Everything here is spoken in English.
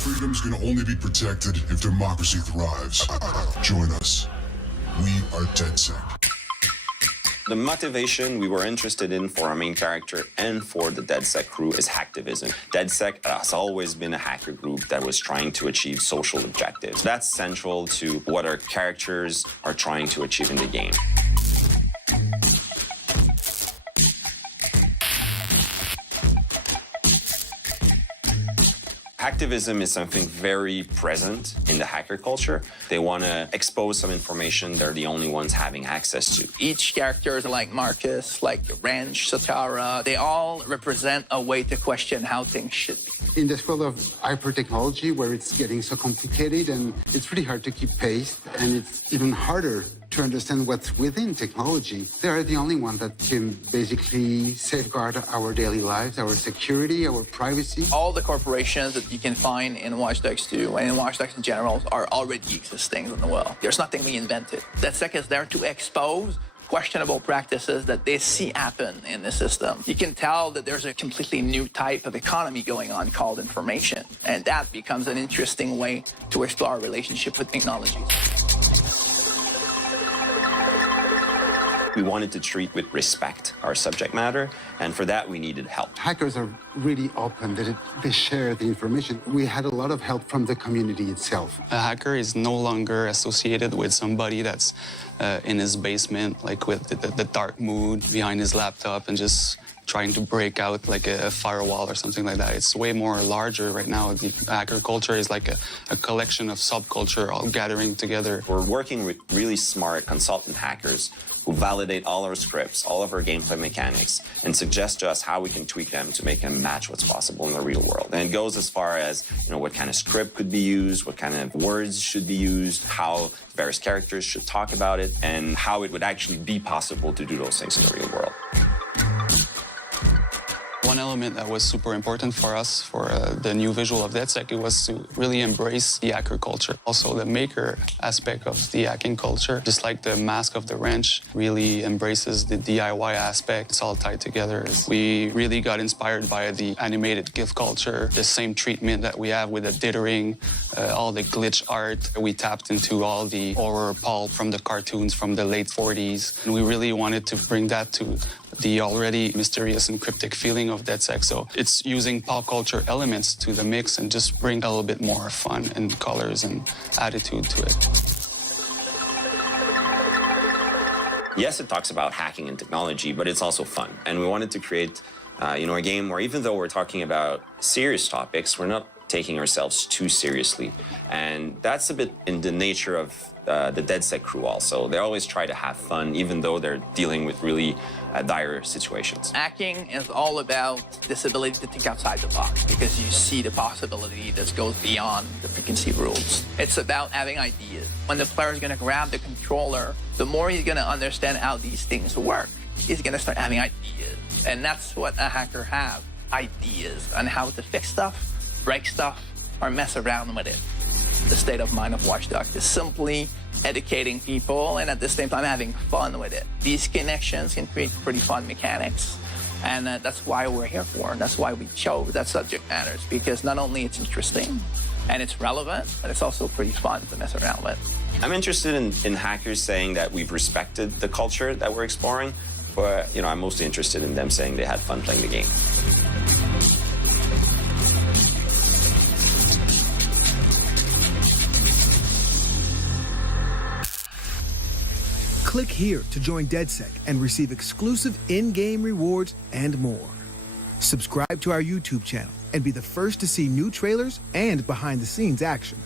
freedoms can only be protected if democracy thrives. Join us. We are DedSec. The motivation we were interested in for our main character and for the DedSec crew is hacktivism. DedSec has always been a hacker group that was trying to achieve social objectives. That's central to what our characters are trying to achieve in the game. Hacktivism is something very present in the hacker culture. They want to expose some information they're the only ones having access to. Each character, like Marcus, like Wrench, Satara, they all represent a way to question how things should be. In this world of hyper-technology where it's getting so complicated and it's really hard to keep pace, and it's even harder to understand what's within technology, they are the only one that can basically safeguard our daily lives, our security, our privacy. All the corporations that you can find in Watch Dogs 2 and in Watch Dogs in general are already existing in the world. There's nothing we invented. DedSec is there to expose questionable practices that they see happen in the system. You can tell that there's a completely new type of economy going on called information, and that becomes an interesting way to explore our relationship with technology. We wanted to treat with respect our subject matter, and for that we needed help. Hackers are really open, they share the information. We had a lot of help from the community itself. A hacker is no longer associated with somebody that's in his basement, like with the dark mood behind his laptop and just trying to break out like a firewall or something like that. It's way more larger right now. The hacker culture is like a collection of subculture all gathering together. We're working with really smart consultant hackers who validate all our scripts, all of our gameplay mechanics, and suggest to us how we can tweak them to make them match what's possible in the real world. And it goes as far as, what kind of script could be used, what kind of words should be used, how various characters should talk about it, and how it would actually be possible to do those things in the real world. One element that was super important for us for the new visual of DedSec, it was to really embrace the hacker culture. Also the maker aspect of the hacking culture, just like the Mask of the Wrench really embraces the DIY aspect. It's all tied together. We really got inspired by the animated GIF culture, the same treatment that we have with the dithering, all the glitch art. We tapped into all the horror pulp from the cartoons from the late 40s. And we really wanted to bring that to the already mysterious and cryptic feeling of DedSec. So it's using pop culture elements to the mix and just bring a little bit more fun and colors and attitude to it. Yes, it talks about hacking and technology, but it's also fun. And we wanted to create, a game where even though we're talking about serious topics, we're not taking ourselves too seriously. And that's a bit in the nature of the DedSec crew also. They always try to have fun, even though they're dealing with really dire situations. Hacking is all about this ability to think outside the box because you see the possibility that goes beyond the preconceived rules. It's about having ideas. When the player is going to grab the controller, the more he's going to understand how these things work, he's going to start having ideas. And that's what a hacker has, ideas on how to fix stuff, break stuff, or mess around with it. The state of mind of Watch Dogs is simply educating people and at the same time having fun with it. These connections can create pretty fun mechanics, and that's why we're here for, and that's why we chose that subject matters, because not only it's interesting and it's relevant, but it's also pretty fun to mess around with. I'm interested in hackers saying that we've respected the culture that we're exploring, but I'm mostly interested in them saying they had fun playing the game. Click here to join DedSec and receive exclusive in-game rewards and more. Subscribe to our YouTube channel and be the first to see new trailers and behind-the-scenes action.